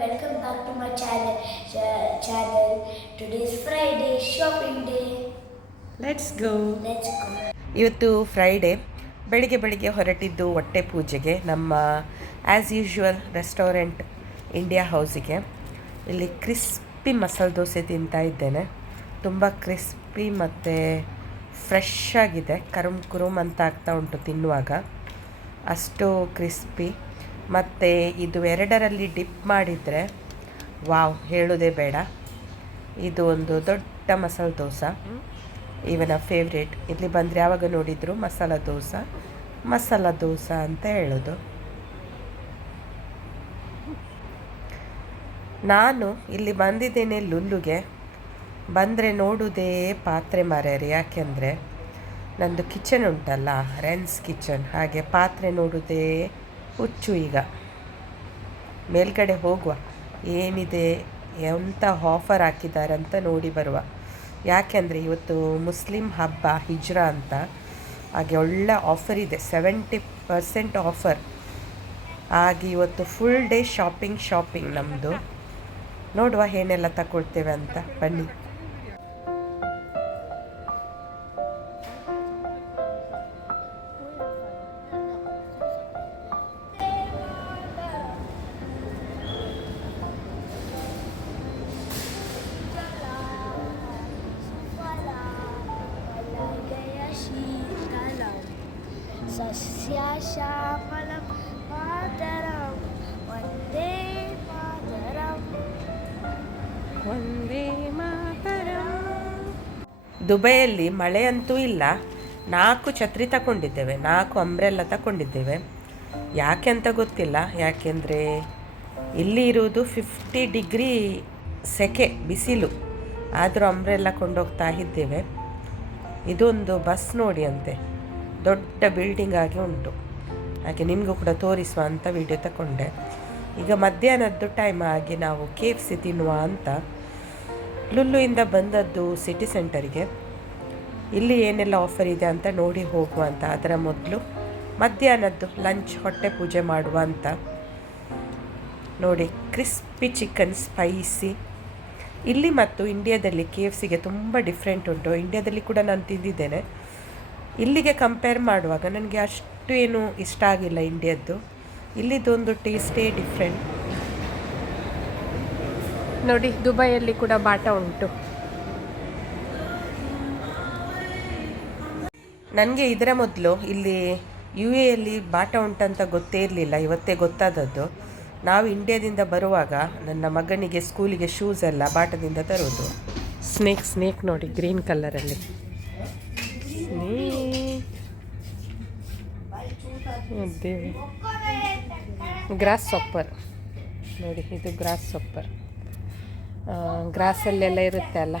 welcome back to my channel. Today is Friday, shopping day. Let's go. Let's go. ಇವತ್ತು Friday. ಬೆಳಿಗ್ಗೆ ಹೊರಟಿದ್ದು ಹೊಟ್ಟೆ ಪೂಜೆಗೆ ನಮ್ಮ ಆ್ಯಸ್ ಯೂಶ್ವಲ್ ರೆಸ್ಟೋರೆಂಟ್ ಇಂಡಿಯಾ ಹೌಸಿಗೆ. ಇಲ್ಲಿ crispy masala dosa ತಿಂತಾ ಇದ್ದೇನೆ. ತುಂಬ ಕ್ರಿಸ್ಪಿ ಮತ್ತು ಫ್ರೆಶ್ ಆಗಿದೆ. ಕುರುಮ್ ಅಂತ ಆಗ್ತಾ ಉಂಟು ತಿನ್ನುವಾಗ, ಅಷ್ಟು ಕ್ರಿಸ್ಪಿ. ಮತ್ತು ಇದು ಎರಡರಲ್ಲಿ ಡಿಪ್ ಮಾಡಿದರೆ ವಾವ್, ಹೇಳೋದೇ ಬೇಡ. ಇದು ಒಂದು ದೊಡ್ಡ ಮಸಾಲೆ ದೋಸೆ, ಇವನ ಫೇವ್ರೇಟ್. ಇಲ್ಲಿ ಬಂದರೆ ಯಾವಾಗ ನೋಡಿದ್ರು ಮಸಾಲ ದೋಸೆ ಅಂತ ಹೇಳೋದು. ನಾನು ಇಲ್ಲಿ ಬಂದಿದ್ದೇನೆ ಲುಲ್ಲುಗೆ. ಬಂದರೆ ನೋಡೋದೇ ಪಾತ್ರೆ ಮಾರ್ಯಾರಿ. ಯಾಕೆಂದರೆ ನಂದು ಕಿಚನ್ ಉಂಟಲ್ಲ, ರೆನ್ಸ್ ಕಿಚನ್, ಹಾಗೆ ಪಾತ್ರೆ ನೋಡೋದೇ ಹುಚ್ಚು. ಈಗ ಮೇಲ್ಗಡೆ ಹೋಗುವ, ಏನಿದೆ ಎಂಥ ಆಫರ್ ಹಾಕಿದ್ದಾರೆ ಅಂತ ನೋಡಿ ಬರುವ. ಯಾಕೆಂದರೆ ಇವತ್ತು ಮುಸ್ಲಿಂ ಹಬ್ಬ ಹಿಜ್ರಾ ಅಂತ, ಹಾಗೆ ಒಳ್ಳೆ ಆಫರ್ ಇದೆ, 70% ಆಫರ್. ಹಾಗೆ ಇವತ್ತು ಫುಲ್ ಡೇ ಶಾಪಿಂಗ್ ನಮ್ಮದು. ನೋಡುವ ಏನೆಲ್ಲ ತಗೊಳ್ತೇವೆ ಅಂತ, ಬನ್ನಿ. ಸಸ್ಯಶ್ಯಾಮಲಂ ಮಾತರಂ ವಂದೇ ಮಾತರಂ. ವಂದೇ ಮಾತರಂ. ದುಬೈಯಲ್ಲಿ ಮಳೆ ಅಂತೂ ಇಲ್ಲ. 4 ಛತ್ರಿ ತಗೊಂಡಿದ್ದೇವೆ, 4 ಅಂಬ್ರೆಲ್ಲ ತಗೊಂಡಿದ್ದೇವೆ. ಯಾಕೆ ಅಂತ ಗೊತ್ತಿಲ್ಲ. ಯಾಕೆಂದರೆ ಇಲ್ಲಿ ಇರುವುದು 50 ಡಿಗ್ರಿ ಸೆಕೆ, ಬಿಸಿಲು. ಆದರೂ ಅಂಬ್ರೆಲ್ಲ ಕೊಂಡೋಗ್ತಾ ಇದ್ದೇವೆ. ಇದೊಂದು ಬಸ್ ನೋಡಿ ಅಂತೆ, ದೊಡ್ಡ ಬಿಲ್ಡಿಂಗ್ ಆಗಿ ಉಂಟು. ಹಾಗೆ ನಿಮಗೂ ಕೂಡ ತೋರಿಸುವ ಅಂತ ವಿಡಿಯೋ ತಗೊಂಡೆ. ಈಗ ಮಧ್ಯಾಹ್ನದ್ದು ಟೈಮ್ ಆಗಿ ನಾವು KFC ತಿನ್ನುವ ಅಂತ ಲುಲ್ಲುಯಿಂದ ಬಂದದ್ದು ಸಿಟಿ ಸೆಂಟರಿಗೆ. ಇಲ್ಲಿ ಏನೆಲ್ಲ ಆಫರ್ ಇದೆ ಅಂತ ನೋಡಿ ಹೋಗುವ ಅಂತ. ಅದರ ಮೊದಲು ಮಧ್ಯಾಹ್ನದ್ದು ಲಂಚ್ ಹೊಟ್ಟೆ ಪೂಜೆ ಮಾಡುವ ಅಂತ. ನೋಡಿ, ಕ್ರಿಸ್ಪಿ ಚಿಕನ್ ಸ್ಪೈಸಿ. ಇಲ್ಲಿ ಮತ್ತು ಇಂಡಿಯಾದಲ್ಲಿ KFCಗೆ ತುಂಬ ಡಿಫ್ರೆಂಟ್ ಉಂಟು. ಇಂಡಿಯಾದಲ್ಲಿ ಕೂಡ ನಾನು ತಿಂದಿದ್ದೇನೆ. ಇಲ್ಲಿಗೆ ಕಂಪೇರ್ ಮಾಡುವಾಗ ನನಗೆ ಅಷ್ಟು ಏನು ಇಷ್ಟ ಆಗಿಲ್ಲ ಇಂಡಿಯದ್ದು. ಇಲ್ಲಿದ್ದೊಂದು ಟೇಸ್ಟೇ ಡಿಫ್ರೆಂಟ್. ನೋಡಿ, ದುಬೈಯಲ್ಲಿ ಕೂಡ ಬಾಟಾ ಉಂಟು. ನನಗೆ ಇದರ ಮೊದಲು ಇಲ್ಲಿ UAEಯಲ್ಲಿ ಬಾಟಾ ಉಂಟಂತ ಗೊತ್ತೇ ಇರಲಿಲ್ಲ, ಇವತ್ತೇ ಗೊತ್ತಾದದ್ದು. ನಾವು ಇಂಡಿಯಾದಿಂದ ಬರುವಾಗ ನನ್ನ ಮಗನಿಗೆ ಸ್ಕೂಲಿಗೆ ಶೂಸ್ ಎಲ್ಲ ಬಾಟದಿಂದ ತರೋದು. ಸ್ನೇಕ್ ನೋಡಿ, ಗ್ರೀನ್ ಕಲರಲ್ಲಿ. ಗ್ರಾಸ್ ಸಾಪ್ಪರ್ ನೋಡಿ, ಇದು ಗ್ರಾಸ್ ಸಾಪ್ಪರ್. ಗ್ರಾಸಲ್ಲೆಲ್ಲ ಇರುತ್ತೆ ಅಲ್ಲ,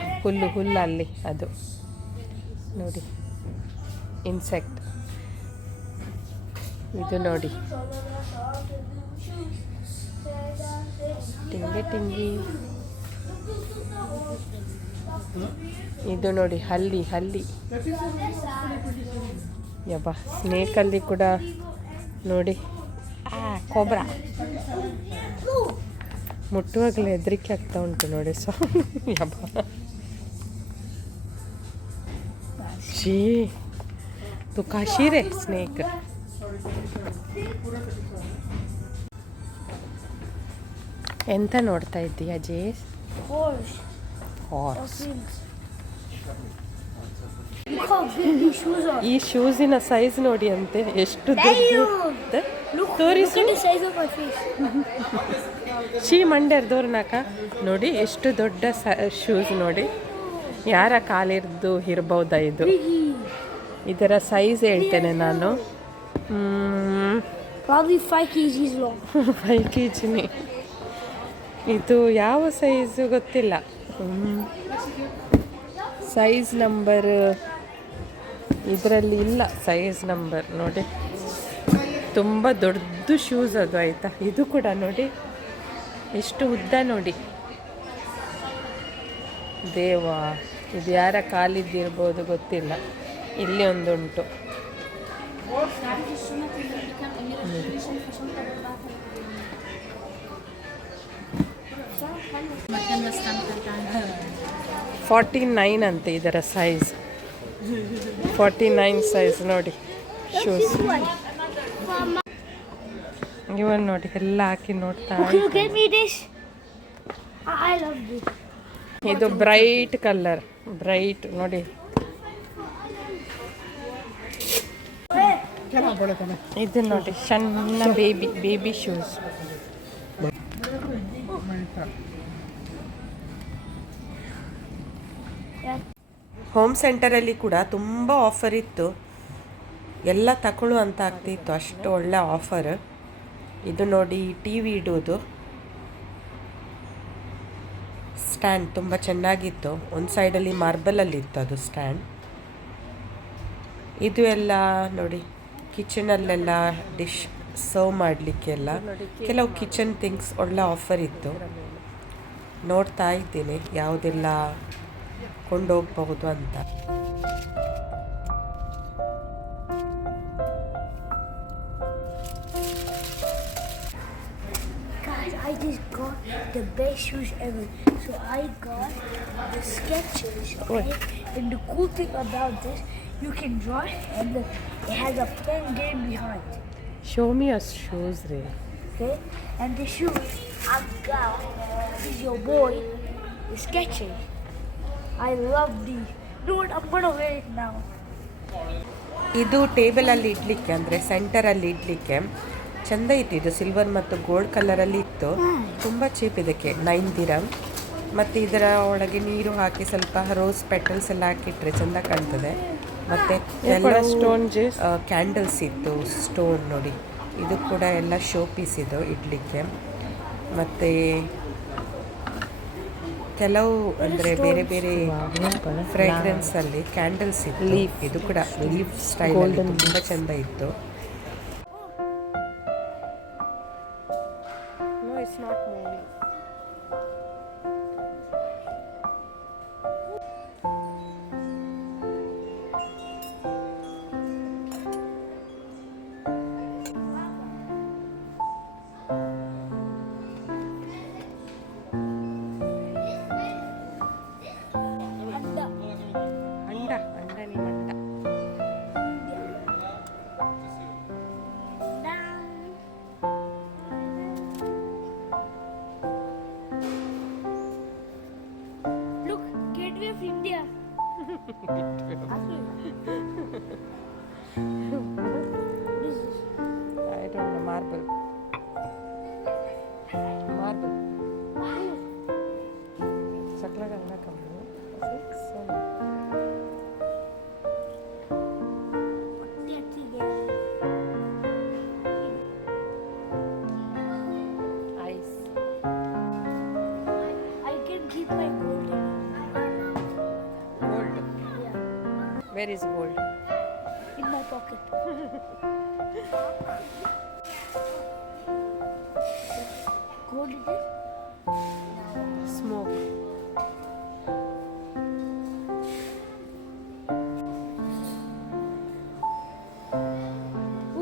ಹುಲ್ಲಲ್ಲಿ, ಅದು ನೋಡಿ, ಇನ್ಸೆಕ್ಟ್. ಇದು ನೋಡಿ, ಟಿಂಗಿ. ಇದು ನೋಡಿ, ಹಲ್ಲಿ. ಯಬ್ಬಾ, ಸ್ನೇಕಲ್ಲಿ ಕೂಡ ನೋಡಿ, ಕೋಬ್ರಾ. ಮುಟ್ಟುವಾಗಲೇ ಹೆದರಿಕೆ ಆಗ್ತಾ ಉಂಟು ನೋಡಿ. ಯಬ್ಬಾ, ಶೀ ತು ಕಾಶಿರೆ ಸ್ನೇಕ್. ಎಂತ ನೋಡ್ತಾ ಇದ್ದೀಯ ಜೇಸ್? ಹಾರ್ಸ್. ಈ ಶೂಸಿನ ಸೈಜ್ ನೋಡಿ ಅಂತೆ, ಎಷ್ಟು ದೊಡ್ಡ. ತೋರಿಸು. ಮಂಡ್ಯರ್ದವ್ರನಾಕ ನೋಡಿ, ಎಷ್ಟು ದೊಡ್ಡ ಶೂಸ್ ನೋಡಿ. ಯಾರ ಕಾಲಿರ್ದು ಇರ್ಬೋದಾ ಇದು? ಇದರ ಸೈಜ್ ಹೇಳ್ತೇನೆ ನಾನು. 5 kg. ಇದು ಯಾವ ಸೈಜು ಗೊತ್ತಿಲ್ಲ. ಸೈಜ್ ನಂಬರ್ ಇದರಲ್ಲಿ ಇಲ್ಲ. ಸೈಜ್ ನಂಬರ್ ನೋಡಿ, ತುಂಬ ದೊಡ್ಡ ಶೂಸ್ ಅದು, ಆಯಿತಾ. ಇದು ಕೂಡ ನೋಡಿ, ಎಷ್ಟು ಉದ್ದ ನೋಡಿ. ದೇವಾ, ಇದು ಯಾರ ಕಾಲಿದ್ದಿರ್ಬೋದು ಗೊತ್ತಿಲ್ಲ. ಇಲ್ಲಿ ಒಂದುಂಟು. 49 ಅಂತೆ ಇದರ ಸೈಜ್. 49 ಸೈಜ್ ನೋಡಿ ಶೂಸ್. ಇವನ್ ನೋಡಿ ಎಲ್ಲ ಹಾಕಿ ನೋಡ್ತಾ ಇದು ಬ್ರೈಟ್ ಕಲರ್, ಬ್ರೈಟ್ ನೋಡಿ. ಇದು ನೋಡಿ ಸಣ್ಣ ಬೇಬಿ ಶೂಸ್. ಹೋಮ್ ಸೆಂಟರಲ್ಲಿ ಕೂಡ ತುಂಬ ಆಫರ್ ಇತ್ತು, ಎಲ್ಲ ತಗೊಳ್ಳು ಅಂತ ಆಗ್ತಿತ್ತು, ಅಷ್ಟು ಒಳ್ಳೆ ಆಫರ್. ಇದು ನೋಡಿ ಟಿ ವಿ ಇಡೋದು ಸ್ಟ್ಯಾಂಡ್ ತುಂಬ ಚೆನ್ನಾಗಿತ್ತು, ಒಂದು ಸೈಡಲ್ಲಿ ಮಾರ್ಬಲಲ್ಲಿ ಇತ್ತು ಅದು ಸ್ಟ್ಯಾಂಡ್. ಇದು ಎಲ್ಲ ನೋಡಿ ಕಿಚನಲ್ಲೆಲ್ಲ ಡಿಶ್ ಸರ್ವ್ ಮಾಡಲಿಕ್ಕೆಲ್ಲ ಕೆಲವು ಕಿಚನ್ ಥಿಂಗ್ಸ್ ಒಳ್ಳೆ ಆಫರ್ ಇತ್ತು. ನೋಡ್ತಾ ಇದ್ದೀನಿ ಯಾವುದೆಲ್ಲ ಕೊಂಡೋಗಬಹುದು ಅಂತ. I just got the best shoes ever. So I got the Skechers. Okay? And the cool thing about this, you can draw it and it has a pen game behind. Show me your shoes, Ray. Okay? And the shoes I got is your boy, the Skechers. I love these. Dude, I'm gonna wear it now. ಇದು ಟೇಬಲಲ್ಲಿ ಇಡಲಿಕ್ಕೆ ಅಂದರೆ ಸೆಂಟರಲ್ಲಿ ಇಡಲಿಕ್ಕೆ ಚೆಂದ ಇತ್ತು. ಇದು silver ಮತ್ತು gold ಕಲರಲ್ಲಿ ಇತ್ತು, ತುಂಬ ಚೀಪ್ ಇದಕ್ಕೆ 9 ದಿರಮ್. ಮತ್ತು ಇದರ ಒಳಗೆ ನೀರು ಹಾಕಿ ಸ್ವಲ್ಪ ರೋಸ್ ಪೆಟಲ್ಸ್ ಎಲ್ಲ ಹಾಕಿಟ್ರೆ ಚೆಂದ ಕಾಣ್ತದೆ. ಮತ್ತು ಎಲ್ಲ ಸ್ಟೋನ್ ಕ್ಯಾಂಡಲ್ಸ್ ಇತ್ತು, ಸ್ಟೋನ್ ನೋಡಿ. ಇದು ಕೂಡ ಎಲ್ಲ ಶೋ ಪೀಸ್ ಇದು ಇಡಲಿಕ್ಕೆ. ಮತ್ತು ಕೆಲವು ಅಂದರೆ ಬೇರೆ ಬೇರೆ ಫ್ರೇಗ್ರೆನ್ಸಲ್ಲಿ ಕ್ಯಾಂಡಲ್ಸ್ ಇತ್ತು. ಇದು ಕೂಡ ಲೀಫ್ ಸ್ಟೈಲ್ ತುಂಬ ಚೆಂದ ಇತ್ತು. Look, Gateway of India. This is I don't know, marble. Saklaganga kammu. 6 7 ice. I can keep my gold in Gold. yeah, Where is gold? in my pocket. Gold it is. Smoke.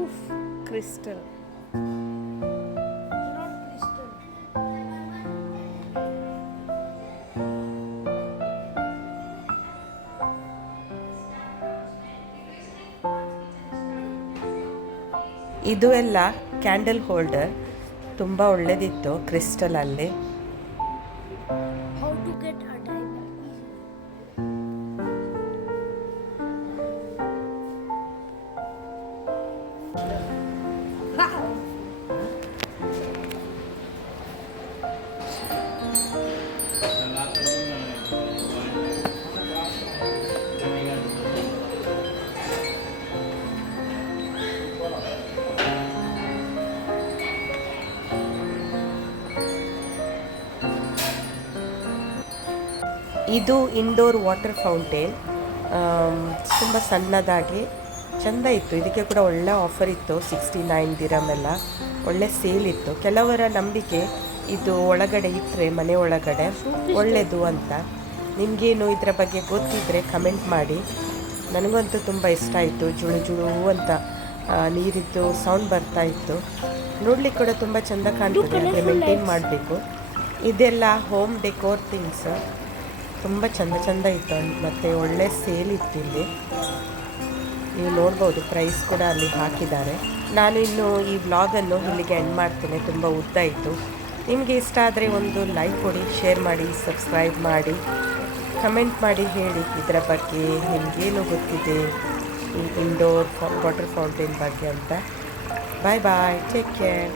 Oof. Crystal. Not crystal. ಇದು ಎಲ್ಲ candle holder, ತುಂಬ ಒಳ್ಳೆದಿತ್ತು ಕ್ರಿಸ್ಟಲಲ್ಲಿ. How to get a diamond? Wow. ಇದು indoor water fountain, ತುಂಬ ಸಣ್ಣದಾಗಿ ಚೆಂದ ಇತ್ತು. ಇದಕ್ಕೆ ಕೂಡ ಒಳ್ಳೆ ಆಫರ್ ಇತ್ತು, 69 ದಿರಮ್ ಎಲ್ಲ ಒಳ್ಳೆ ಸೇಲ್ ಇತ್ತು. ಕೆಲವರ ನಂಬಿಕೆ ಇದು ಒಳಗಡೆ ಇಟ್ಟರೆ ಮನೆ ಒಳಗಡೆ ಒಳ್ಳೆಯದು ಅಂತ. ನಿಮಗೇನು ಇದರ ಬಗ್ಗೆ ಗೊತ್ತಿದ್ದರೆ ಕಮೆಂಟ್ ಮಾಡಿ. ನನಗಂತೂ ತುಂಬ ಇಷ್ಟ ಆಯಿತು. ಜುಳು ಜುಳು ಅಂತ ನೀರಿದ್ದು ಸೌಂಡ್ ಬರ್ತಾ ಇತ್ತು. ನೋಡ್ಲಿಕ್ಕೆ ಕೂಡ ತುಂಬ ಚೆಂದ ಕಾಣ್ತದೆ, ಆದರೆ ಮೇಂಟೈನ್ ಮಾಡಬೇಕು. ಇದೆಲ್ಲ ಹೋಮ್ ಡೆಕೋರ್ ಥಿಂಗ್ಸ್. ತುಂಬ ಚಂದ ಇತ್ತು ಮತ್ತು ಒಳ್ಳೆ ಸೇಲ್ ಇತ್ತು ಇಲ್ಲಿ. ನೀವು ನೋಡ್ಬೋದು, ಪ್ರೈಸ್ ಕೂಡ ಅಲ್ಲಿ ಹಾಕಿದ್ದಾರೆ. ನಾನು ಇನ್ನು ಈ ವ್ಲಾಗನ್ನು ಇಲ್ಲಿಗೆ ಎಂಡ್ ಮಾಡ್ತೇನೆ. ತುಂಬ ಉದ್ದ ಇತ್ತು. ನಿಮಗೆ ಇಷ್ಟ ಆದರೆ ಒಂದು ಲೈಕ್ ಕೊಡಿ, ಶೇರ್ ಮಾಡಿ, ಸಬ್ಸ್ಕ್ರೈಬ್ ಮಾಡಿ, ಕಮೆಂಟ್ ಮಾಡಿ ಹೇಳಿ ಇದರ ಬಗ್ಗೆ ನಿಮಗೇನು ಗೊತ್ತಿದೆ ಈ ಇಂಡೋರ್ ವಾಟರ್ ಫೌಂಟೇನ್ ಬಗ್ಗೆ ಅಂತ. ಬಾಯ್ ಬಾಯ್, ಟೇಕ್ ಕೇರ್.